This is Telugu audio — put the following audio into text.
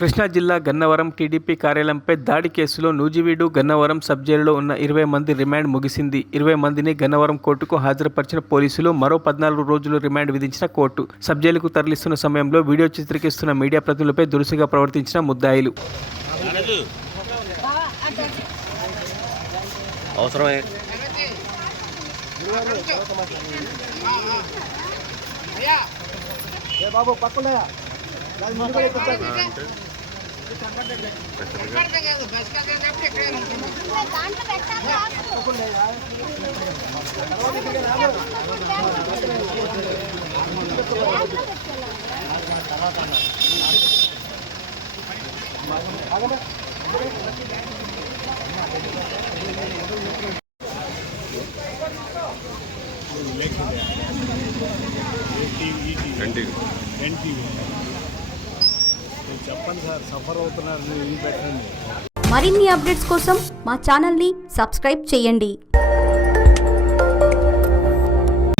కృష్ణా జిల్లా గన్నవరం టీడీపీ కార్యాలయంపై దాడి కేసులో నూజివీడు గన్నవరం సబ్ జైలులో ఉన్న 20 మంది రిమాండ్ ముగిసింది. 20 మందిని గన్నవరం కోర్టుకు హాజరుపరిచిన పోలీసులు మరో 14 రోజులు రిమాండ్ విధించిన కోర్టు. సబ్ జైలుకు తరలిస్తున్న సమయంలో వీడియో చిత్రీకరిస్తున్న మీడియా ప్రతినిధులపై దురుసుగా ప్రవర్తించిన ముద్దాయిలు. చెప్పండి సార్, సఫర్ అవుతున్నారు. మరిన్ని అప్డేట్స్ కోసం మా ఛానల్ని సబ్స్క్రైబ్ చేయండి.